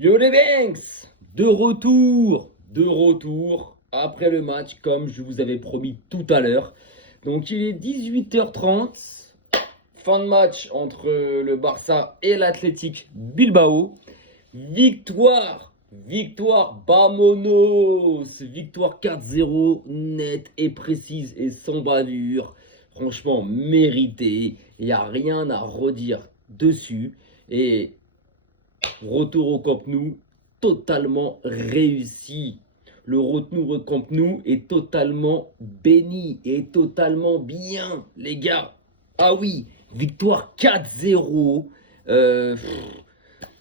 Yo les Banks, de retour après le match comme je vous avais promis tout à l'heure. Donc il est 18h30, fin de match entre le Barça et l'Athletic Bilbao. Victoire, vamonos, victoire 4-0, nette et précise et sans bavure. Franchement, mérité, il n'y a rien à redire dessus. Et retour au Camp Nou, totalement réussi. Le retour au Camp Nou est totalement béni et totalement bien, les gars. Ah oui, victoire 4-0. Je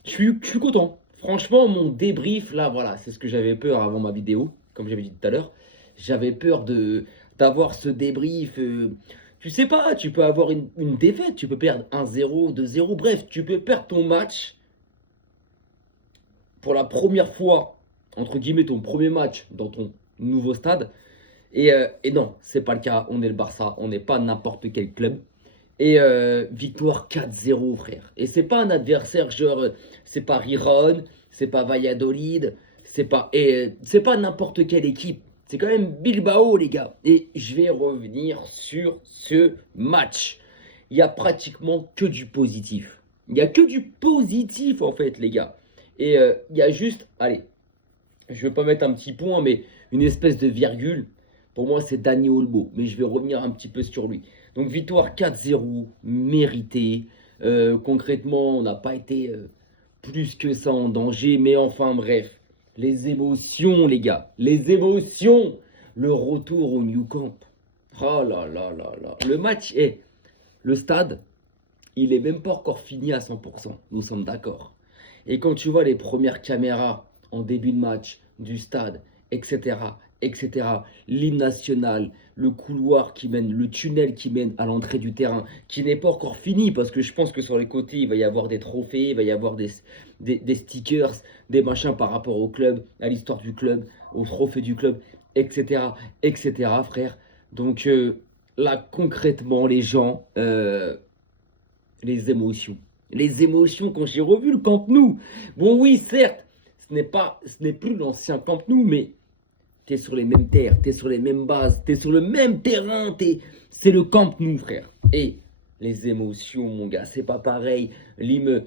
suis content. Franchement, mon débrief, là, voilà, c'est ce que j'avais peur avant ma vidéo, comme j'avais dit tout à l'heure. J'avais peur d'avoir ce débrief. Tu sais pas, tu peux avoir une défaite, tu peux perdre 1-0, 2-0, bref, tu peux perdre ton match pour la première fois, entre guillemets, ton premier match dans ton nouveau stade. Et non, c'est pas le cas. On est le Barça, on n'est pas n'importe quel club. Et victoire 4-0, frère. Et c'est pas un adversaire genre, c'est pas Riron, c'est pas Valladolid, c'est pas n'importe quelle équipe. C'est quand même Bilbao, les gars. Et je vais revenir sur ce match. Il y a pratiquement que du positif. Il y a que du positif, en fait, les gars. Et il y a juste, allez, je ne vais pas mettre un petit point, mais une espèce de virgule. Pour moi, c'est Dani Olmo, mais je vais revenir un petit peu sur lui. Donc, victoire 4-0, méritée. Concrètement, on n'a pas été plus que ça en danger, mais enfin, bref. Les émotions, les gars, les émotions. Le retour au New Camp. Oh là là là là. Le match est. Le stade, il est même pas encore fini à 100%. Nous sommes d'accord. Et quand tu vois les premières caméras en début de match du stade, etc., etc., l'hymne national, le couloir qui mène, le tunnel qui mène à l'entrée du terrain, qui n'est pas encore fini, parce que je pense que sur les côtés, il va y avoir des trophées, il va y avoir des stickers, des machins par rapport au club, à l'histoire du club, au trophée du club, etc., etc., frère. Donc là, concrètement, les gens, les émotions. Les émotions quand j'ai revu le Camp Nou. Bon oui, certes, ce n'est plus l'ancien Camp Nou, mais t'es sur les mêmes terres, t'es sur les mêmes bases, t'es sur le même terrain, c'est le Camp Nou, frère. Et les émotions, mon gars, c'est pas pareil. L'hymne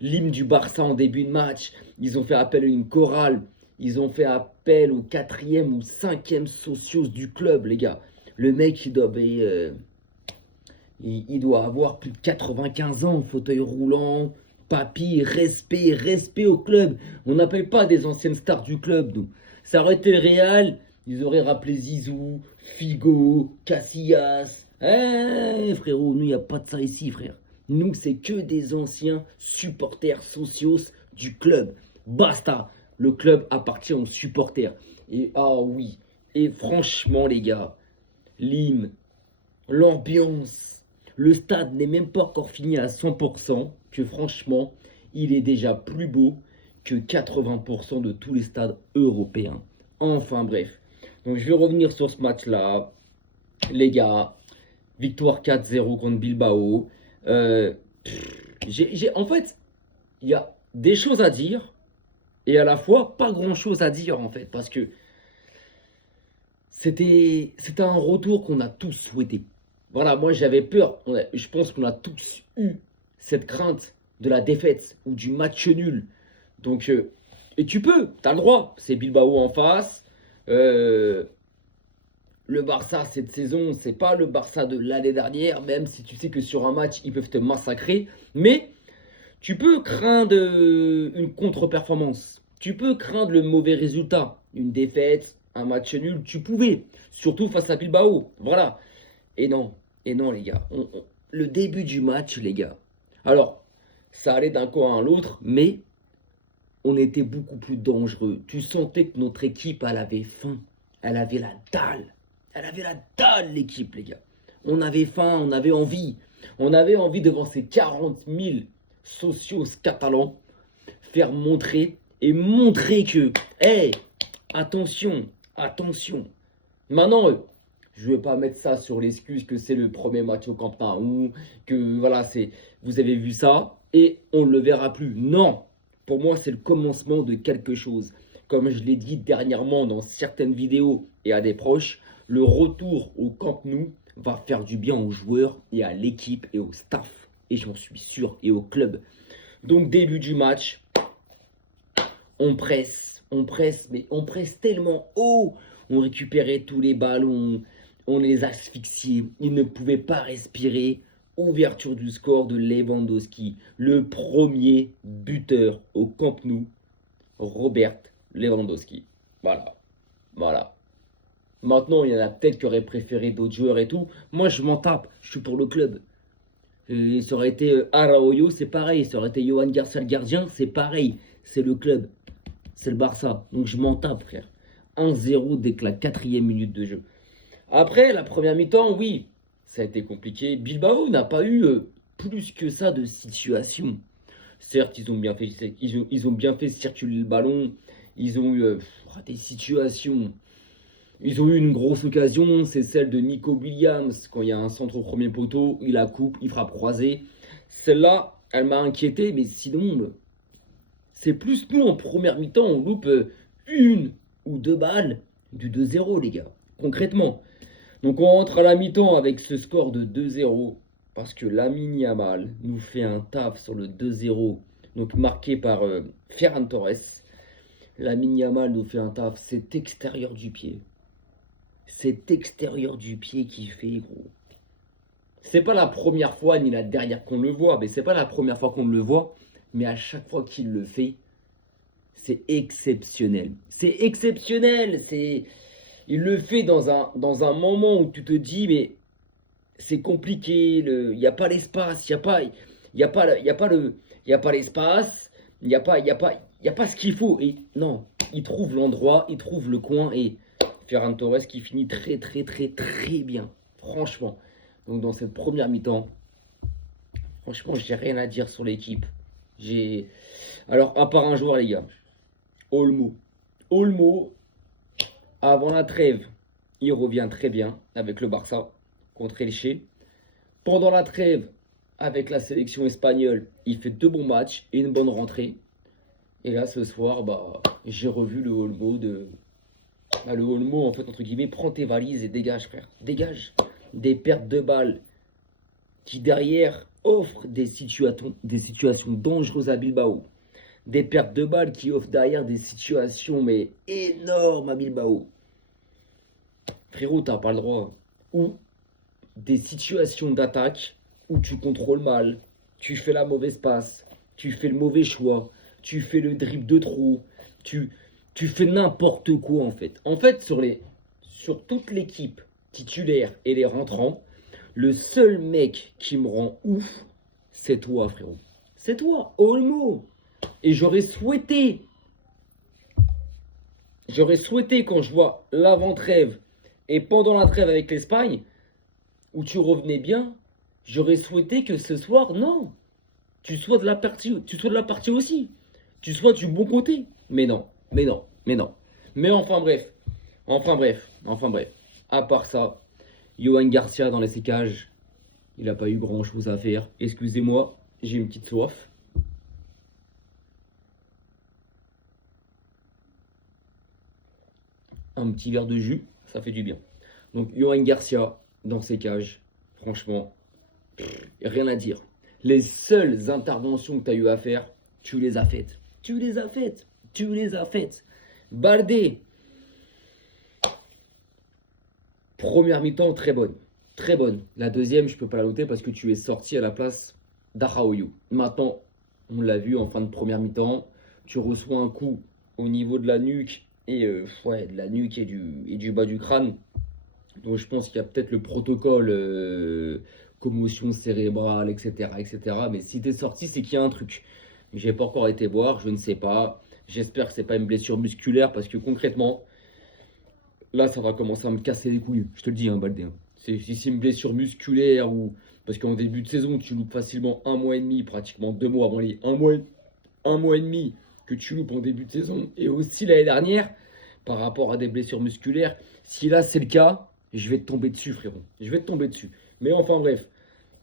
du Barça en début de match, ils ont fait appel à une chorale, ils ont fait appel au quatrième ou cinquième socios du club, les gars. Le mec, il doit avoir plus de 95 ans, fauteuil roulant, papy, respect au club. On n'appelle pas des anciennes stars du club, nous. Ça aurait été le Real, ils auraient rappelé Zizou, Figo, Casillas. Eh, frérot, nous, il n'y a pas de ça ici, frère. Nous, c'est que des anciens supporters socios du club. Basta. Le club appartient aux supporters. Et ah oui. Et franchement, les gars, l'hymne, l'ambiance, le stade n'est même pas encore fini à 100%, que franchement, il est déjà plus beau que 80% de tous les stades européens. Enfin bref. Donc je vais revenir sur ce match-là. Les gars, victoire 4-0 contre Bilbao. En fait, il y a des choses à dire et à la fois pas grand-chose à dire en fait. Parce que c'était un retour qu'on a tous souhaité. Voilà, moi j'avais peur. Je pense qu'on a tous eu cette crainte de la défaite ou du match nul. Donc, et t'as le droit. C'est Bilbao en face. Le Barça cette saison, c'est pas le Barça de l'année dernière, même si tu sais que sur un match, ils peuvent te massacrer. Mais tu peux craindre une contre-performance. Tu peux craindre le mauvais résultat. Une défaite, un match nul, tu pouvais. Surtout face à Bilbao. Voilà. Et non, les gars. Le début du match, les gars. Alors, ça allait d'un coin à l'autre, mais on était beaucoup plus dangereux. Tu sentais que notre équipe, elle avait faim. Elle avait la dalle. Elle avait la dalle, l'équipe, les gars. On avait faim, on avait envie. On avait envie devant ces 40 000 socios catalans faire montrer que, hey, attention, attention. Maintenant, je ne vais pas mettre ça sur l'excuse que c'est le premier match au Camp Nou, que voilà, vous avez vu ça et on ne le verra plus. Non, Pour moi, c'est le commencement de quelque chose. Comme je l'ai dit dernièrement dans certaines vidéos et à des proches, le retour au Camp Nou va faire du bien aux joueurs et à l'équipe et au staff. Et j'en suis sûr, et au club. Donc début du match, on presse, mais on presse tellement haut. On récupérait tous les ballons, on les asphyxiait, ils ne pouvaient pas respirer. Ouverture du score de Lewandowski, le premier buteur au Camp Nou, Robert Lewandowski. Voilà, voilà. Maintenant, il y en a peut-être qui auraient préféré d'autres joueurs et tout. Moi, je m'en tape, je suis pour le club. Ça aurait été Araujo, c'est pareil. Ça aurait été Johan Garcia le gardien, c'est pareil. C'est le club, c'est le Barça. Donc je m'en tape, frère. 1-0 dès que la 4e minute de jeu. Après, la première mi-temps, oui, ça a été compliqué. Bilbao n'a pas eu plus que ça de situation. Certes, ils ont bien fait circuler le ballon. Ils ont eu des situations. Ils ont eu une grosse occasion, c'est celle de Nico Williams. Quand il y a un centre au premier poteau, il la coupe, il frappe croisé. Celle-là, elle m'a inquiété, mais sinon, c'est plus nous en première mi-temps, on loupe une ou deux balles du 2-0, les gars. Concrètement. Donc on rentre à la mi-temps avec ce score de 2-0 parce que Lamine Yamal nous fait un taf sur le 2-0, donc marqué par Ferran Torres. Lamine Yamal nous fait un taf, c'est extérieur du pied. C'est extérieur du pied qui fait, gros. C'est pas la première fois ni la dernière qu'on le voit, mais c'est pas la première fois qu'on le voit, mais à chaque fois qu'il le fait, c'est exceptionnel. C'est exceptionnel, il le fait dans un moment où tu te dis, mais c'est compliqué, il n'y a pas l'espace, il n'y a pas, il y a pas, il y a pas le, il y a pas l'espace, il n'y a pas, il y a pas, il y a pas ce qu'il faut. Et non, il trouve l'endroit, il trouve le coin et Ferran Torres qui finit très très très très bien, franchement. Donc dans cette première mi-temps, franchement, j'ai rien à dire sur l'équipe. Alors à part un joueur, les gars, Olmo. Olmo, avant la trêve, il revient très bien avec le Barça contre Elche. Pendant la trêve, avec la sélection espagnole, il fait 2 bons matchs et une bonne rentrée. Et là, ce soir, j'ai revu le Olmo le Olmo, en fait, entre guillemets, prends tes valises et dégage, frère. Dégage. Des pertes de balles qui, derrière, offrent des situations dangereuses à Bilbao. Des pertes de balles qui offrent derrière des situations, mais énormes à Bilbao. Frérot, t'as pas le droit. Ou des situations d'attaque où tu contrôles mal, tu fais la mauvaise passe, tu fais le mauvais choix, tu fais le dribble de trop, tu fais n'importe quoi en fait. En fait, sur toute l'équipe titulaire et les rentrants, le seul mec qui me rend ouf, c'est toi, frérot. C'est toi, Olmo. Et j'aurais souhaité quand je vois l'avant-trêve et pendant la trêve avec l'Espagne, où tu revenais bien, j'aurais souhaité que ce soir, non, tu sois de la partie aussi. Tu sois du bon côté. Mais non, mais non, mais non. Mais enfin bref. À part ça, Johan Garcia dans les sécages, il n'a pas eu grand chose à faire. Excusez-moi, j'ai une petite soif. Un petit verre de jus, ça fait du bien. Donc Johan Garcia dans ses cages, franchement, rien à dire. Les seules interventions que tu as eu à faire, tu les as faites. Tu les as faites. Baldé. Première mi-temps, très bonne. Très bonne. La deuxième, je peux pas la noter parce que tu es sorti à la place d'Araujo. Maintenant, on l'a vu en fin de première mi-temps, tu reçois un coup au niveau de la nuque et de la nuque et du bas du crâne. Donc je pense qu'il y a peut-être le protocole commotion cérébrale, etc., etc. Mais si t'es sorti, c'est qu'il y a un truc. J'ai pas encore été voir, je ne sais pas. J'espère que c'est pas une blessure musculaire parce que concrètement, là, ça va commencer à me casser les couilles. Je te le dis, hein, Baldé. Si c'est une blessure musculaire ou parce qu'en début de saison, tu loupes facilement 1 mois et demi, pratiquement 2 mois avant les 1 mois et demi que tu loupes en début de saison et aussi l'année dernière par rapport à des blessures musculaires. Si là, c'est le cas, je vais te tomber dessus, frérot. Je vais te tomber dessus. Mais enfin, bref.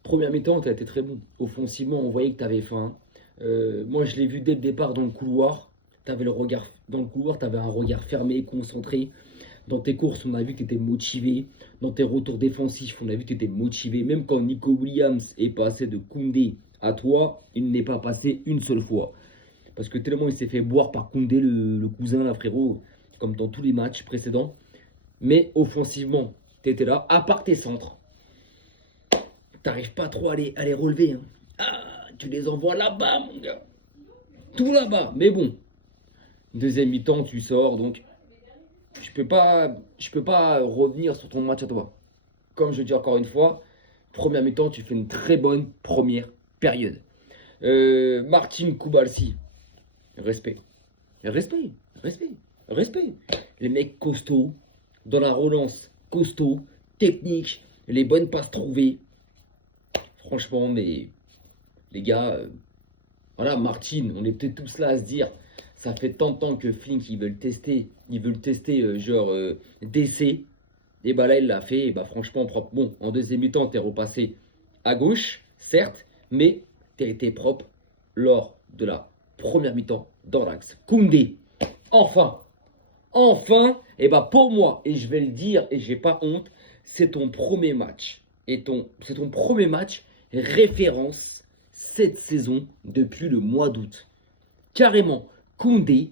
Première mi-temps, tu as été très bon. Offensivement, on voyait que tu avais faim. Moi, je l'ai vu dès le départ dans le couloir. T'avais le regard dans le couloir, t'avais un regard fermé, concentré. Dans tes courses, on a vu que tu étais motivé. Dans tes retours défensifs, on a vu que tu étais motivé. Même quand Nico Williams est passé de Koundé à toi, il n'est pas passé une seule fois. Parce que tellement il s'est fait boire par Koundé, le cousin, là, frérot, comme dans tous les matchs précédents. Mais offensivement, tu étais là, à part tes centres. T'arrives pas trop à les relever. Hein. Ah, tu les envoies là-bas, mon gars. Tout là-bas. Mais bon, deuxième mi-temps, tu sors, donc je peux pas revenir sur ton match à toi. Comme je dis encore une fois, première mi-temps, tu fais une très bonne première période. Martin Koubalsi, respect. Respect, respect, respect. Les mecs costauds, dans la relance, costauds, technique, les bonnes passes trouvées. Franchement, mais les gars, voilà, Martin, on était tous là à se dire, ça fait tant de temps que Flink, ils veulent tester DC. Et bah là, il l'a fait, et bah franchement, propre. Bon, en deuxième mi-temps, t'es repassé à gauche, certes, mais t'as été propre lors de la première mi-temps dans l'axe. Koundé, enfin, enfin, et bah pour moi, et je vais le dire, et j'ai pas honte, c'est ton premier match. C'est ton premier match référence cette saison depuis le mois d'août. Carrément, Koundé,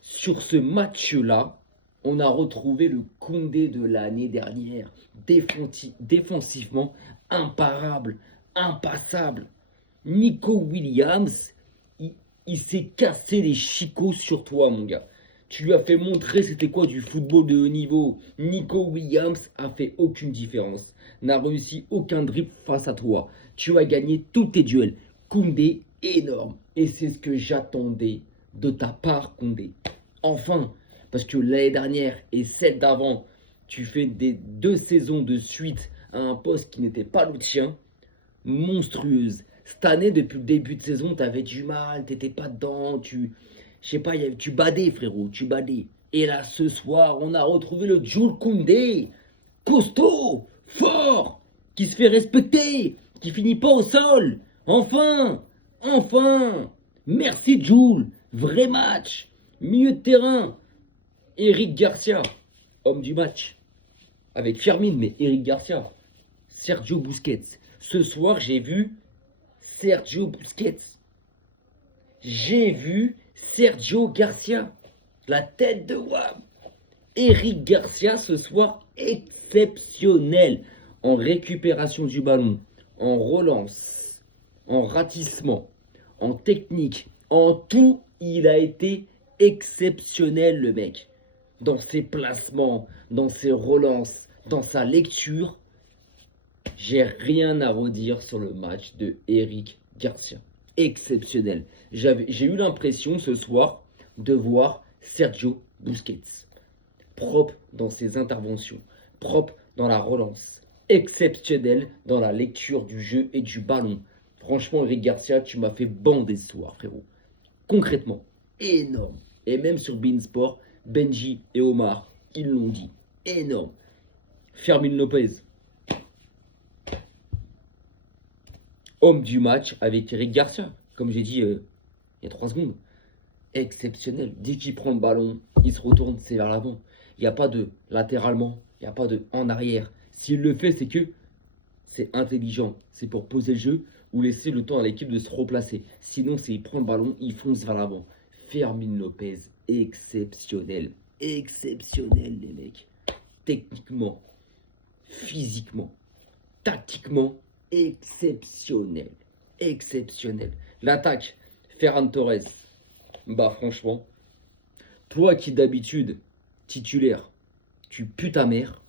sur ce match-là, on a retrouvé le Koundé de l'année dernière. Défensivement, imparable, impassable. Nico Williams, il s'est cassé les chicots sur toi, mon gars. Tu lui as fait montrer c'était quoi du football de haut niveau. Nico Williams a fait aucune différence. N'a réussi aucun dribble face à toi. Tu as gagné tous tes duels. Koundé, énorme. Et c'est ce que j'attendais de ta part, Koundé. Enfin, parce que l'année dernière et celle d'avant, tu fais des 2 saisons de suite à un poste qui n'était pas le tien, monstrueuse. Cette année, depuis le début de saison, t'avais du mal, t'étais pas dedans, je sais pas, tu badais, frérot, tu badais. Et là, ce soir, on a retrouvé le Jules Koundé, costaud, fort, qui se fait respecter, qui finit pas au sol. Enfin, enfin, merci Jules, vrai match, milieu de terrain. Eric Garcia, homme du match, avec Firmine, mais Eric Garcia, Sergio Busquets. Ce soir, j'ai vu Sergio Busquets. J'ai vu Sergio Garcia, la tête de Wam. Eric Garcia ce soir exceptionnel en récupération du ballon, en relance, en ratissement, en technique, en tout, il a été exceptionnel le mec. Dans ses placements, dans ses relances, dans sa lecture, j'ai rien à redire sur le match de Eric Garcia. Exceptionnel. J'ai eu l'impression ce soir de voir Sergio Busquets. Propre dans ses interventions, propre dans la relance, exceptionnel dans la lecture du jeu et du ballon. Franchement, Eric Garcia, tu m'as fait bander ce soir, frérot. Concrètement, énorme. Et même sur Beansport, Benji et Omar, ils l'ont dit. Énorme. Fermin Lopez, homme du match avec Eric Garcia, comme j'ai dit il y a 3 secondes. Exceptionnel. Dès qu'il prend le ballon, il se retourne, c'est vers l'avant. Il n'y a pas de latéralement, il n'y a pas de en arrière. S'il le fait, c'est que c'est intelligent. C'est pour poser le jeu ou laisser le temps à l'équipe de se replacer. Sinon, s'il prend le ballon, il fonce vers l'avant. Fermin Lopez, exceptionnel. Exceptionnel, les mecs. Techniquement, physiquement, tactiquement, exceptionnel. Exceptionnel. L'attaque, Ferran Torres. Bah franchement, toi qui d'habitude, titulaire, tu pues ta mère,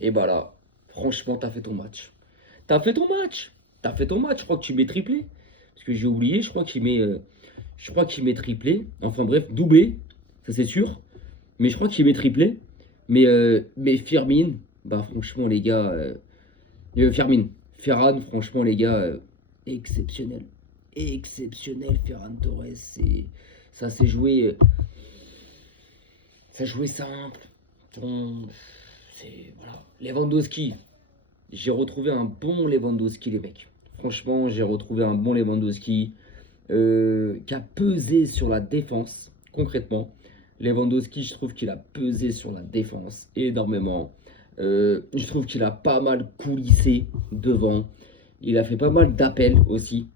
et bah là, franchement, t'as fait ton match. T'as fait ton match. T'as fait ton match. Je crois que tu mets triplé. Parce que j'ai oublié, je crois qu'il met triplé. Enfin bref, doublé, ça c'est sûr. Mais je crois qu'il met triplé. Mais Firmin, bah franchement les gars, Ferran, franchement les gars, exceptionnel. Exceptionnel, Ferran Torres. Ça s'est joué, ça jouait simple. Voilà. Lewandowski, j'ai retrouvé un bon Lewandowski, les mecs. Franchement, j'ai retrouvé un bon Lewandowski. qui a pesé sur la défense, concrètement. Lewandowski, je trouve qu'il a pesé sur la défense énormément. Je trouve qu'il a pas mal coulissé devant. Il a fait pas mal d'appels aussi.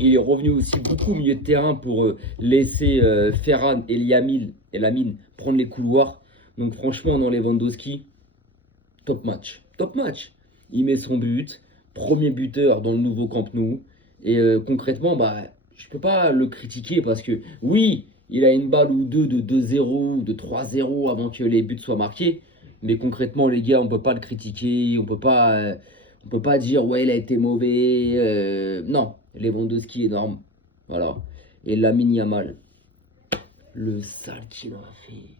Il est revenu aussi beaucoup au milieu de terrain pour laisser Ferran et Lamine prendre les couloirs. Donc franchement, dans Lewandowski, top match. Top match. Il met son but. Premier buteur dans le nouveau Camp Nou. Et concrètement, bah, je peux pas le critiquer parce que oui, il a une balle ou deux de 2-0 ou de 3-0 avant que les buts soient marqués. Mais concrètement, les gars, on peut pas le critiquer. On peut pas dire ouais, il a été mauvais. Non, Lewandowski énorme. Voilà. Et Lamine Yamal, le sale qu'il en a fait.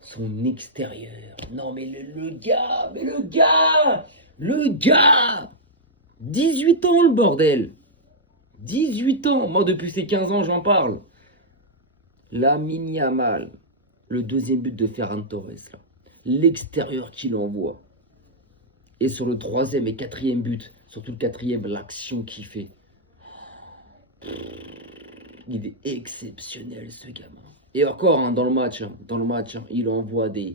Son extérieur. Non, mais le gars 18 ans, le bordel. 18 ans. Moi, depuis ses 15 ans, j'en parle. Lamine Yamal. Le deuxième but de Ferran Torres, là. L'extérieur qu'il envoie. Et sur le troisième et quatrième but, surtout le quatrième, l'action qu'il fait. Il est exceptionnel, ce gamin. Et encore, hein, dans le match, il envoie des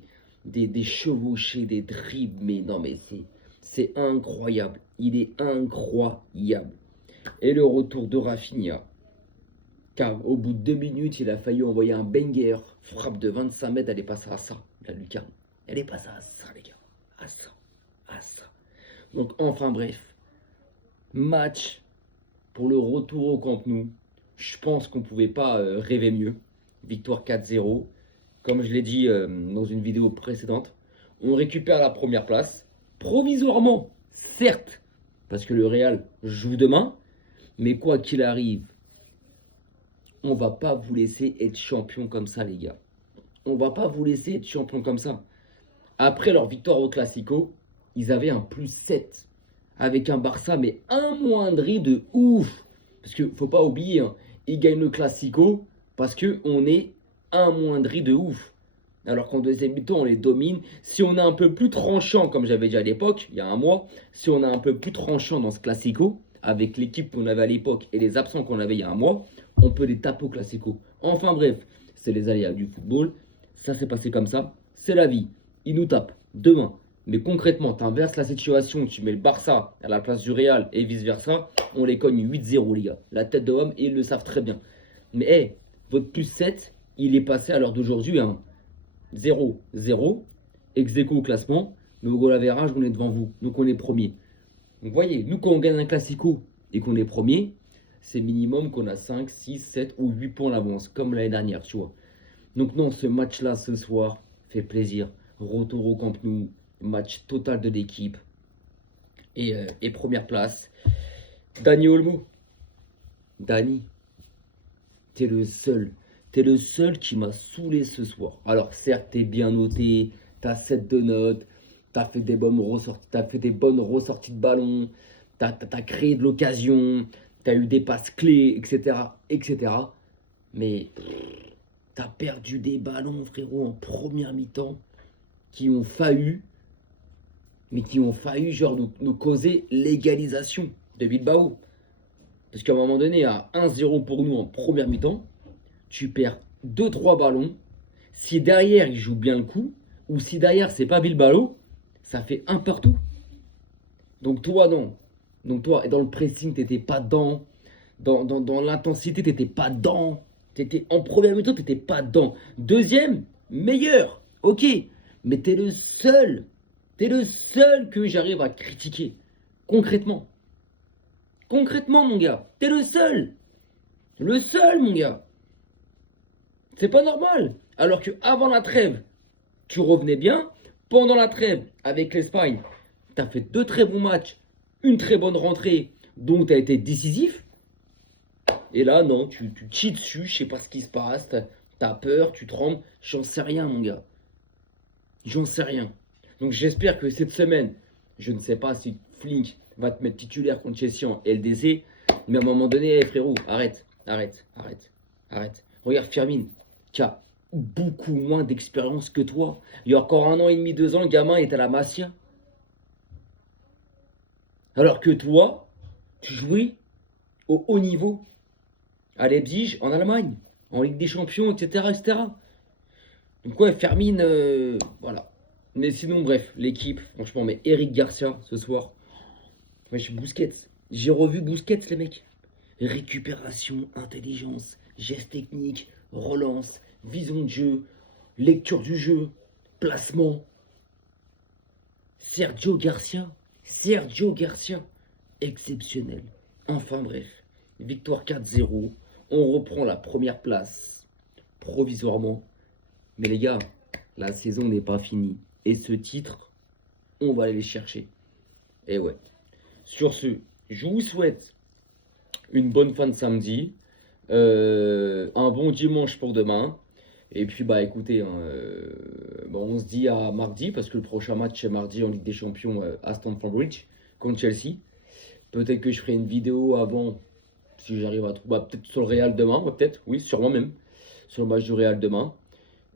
chevauchés, des dribbles. Mais non, mais c'est incroyable. Il est incroyable. Et le retour de Rafinha. Car au bout de 2 minutes, il a failli envoyer un banger. Frappe de 25 mètres, elle est passée à ça, la lucarne. Elle est passée à ça, les gars. À ça. À ça. Donc, enfin bref. Match pour le retour au Camp Nou. Je pense qu'on ne pouvait pas rêver mieux. Victoire 4-0. Comme je l'ai dit dans une vidéo précédente, on récupère la première place. Provisoirement, certes, parce que le Real joue demain. Mais quoi qu'il arrive, on va pas vous laisser être champion comme ça, les gars. On va pas vous laisser être champion comme ça. Après leur victoire au Classico, ils avaient un +7. Avec un Barça, mais amoindri de ouf. Parce qu'il faut pas oublier, hein, ils gagnent le Classico parce qu'on est amoindri de ouf. Alors qu'en deuxième mi-temps, on les domine. Si on est un peu plus tranchant, comme j'avais dit à l'époque, il y a un mois, si on est un peu plus tranchant dans ce Classico, avec l'équipe qu'on avait à l'époque et les absents qu'on avait il y a un mois, on peut les taper au Classico. Enfin bref, c'est les aléas du football. Ça s'est passé comme ça. C'est la vie. Ils nous tapent demain. Mais concrètement, tu inverses la situation, tu mets le Barça à la place du Real et vice-versa, on les cogne 8-0, les gars. La tête de homme, et ils le savent très bien. Mais hey, votre +7, il est passé à l'heure d'aujourd'hui à 0-0, ex-aequo au classement, mais au goal average, on est devant vous. Donc on est premier. Donc voyez, nous quand on gagne un Classico et qu'on est premier, c'est minimum qu'on a 5, 6, 7 ou 8 points d'avance, comme l'année dernière, tu vois. Donc non, ce match-là, ce soir, fait plaisir. Retour au Camp Nou, match total de l'équipe. Et première place. Dani Olmo. Dani, t'es le seul. T'es le seul qui m'a saoulé ce soir. Alors certes, t'es bien noté, t'as 7 de notes, t'as fait des bonnes ressorties de ballon, t'as créé de l'occasion, t'as eu des passes clés, etc. etc. Mais t'as perdu des ballons, frérot, en première mi-temps, qui ont failli genre nous causer l'égalisation de Bilbao. Parce qu'à un moment donné, à 1-0 pour nous en première mi-temps, tu perds 2-3 ballons. Si derrière, il joue bien le coup, ou si derrière, c'est pas Bilbao, ça fait un partout. Donc toi, non. Donc toi, dans le pressing, t'étais pas dedans. Dans l'intensité, t'étais pas dedans. En première mi-temps, t'étais pas dedans. Deuxième, meilleur. Ok. Mais t'es le seul que j'arrive à critiquer. Concrètement. Concrètement, mon gars. T'es le seul. Le seul, mon gars. C'est pas normal. Alors que avant la trêve, tu revenais bien. Pendant la trêve, avec l'Espagne, tu as fait 2 très bons matchs. Une très bonne rentrée. Donc tu as été décisif. Et là, non, tu chies dessus. Je sais pas ce qui se passe. T'as peur, tu trembles. J'en sais rien, mon gars. J'en sais rien. Donc j'espère que cette semaine, je ne sais pas si Flink va te mettre titulaire contre Chelsea en LDC. Mais à un moment donné, frérot, arrête. Regarde Firmin, qui a beaucoup moins d'expérience que toi. Il y a encore 1 an et demi, 2 ans, le gamin est à la Masia. Alors que toi, tu jouais au haut niveau à Leipzig, en Allemagne, en Ligue des Champions, etc. etc. Donc ouais, Fermin, voilà. Mais sinon, bref, l'équipe, franchement, mais Eric Garcia, ce soir. Wesh, Busquets. J'ai revu Busquets, les mecs. Récupération, intelligence, geste technique, relance, vision de jeu, lecture du jeu, placement. Sergio Garcia. Sergio Garcia. Exceptionnel. Enfin bref, victoire 4-0. On reprend la première place provisoirement. Mais les gars, la saison n'est pas finie. Et ce titre, on va aller le chercher. Et ouais. Sur ce, je vous souhaite une bonne fin de samedi. Un bon dimanche pour demain. Et puis bah écoutez, hein, on se dit à mardi parce que le prochain match c'est mardi en Ligue des Champions à Stamford Bridge contre Chelsea. Peut-être que je ferai une vidéo avant si j'arrive à trouver, peut-être sur le Real demain, ouais, peut-être, oui, sûrement même, sur le match du Real demain.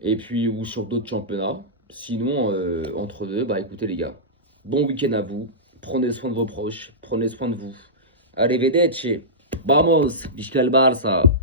Et puis ou sur d'autres championnats. Sinon, entre deux, bah écoutez les gars, bon week-end à vous. Prenez soin de vos proches, prenez soin de vous. Arrivederci. Vamos, visca el Barça.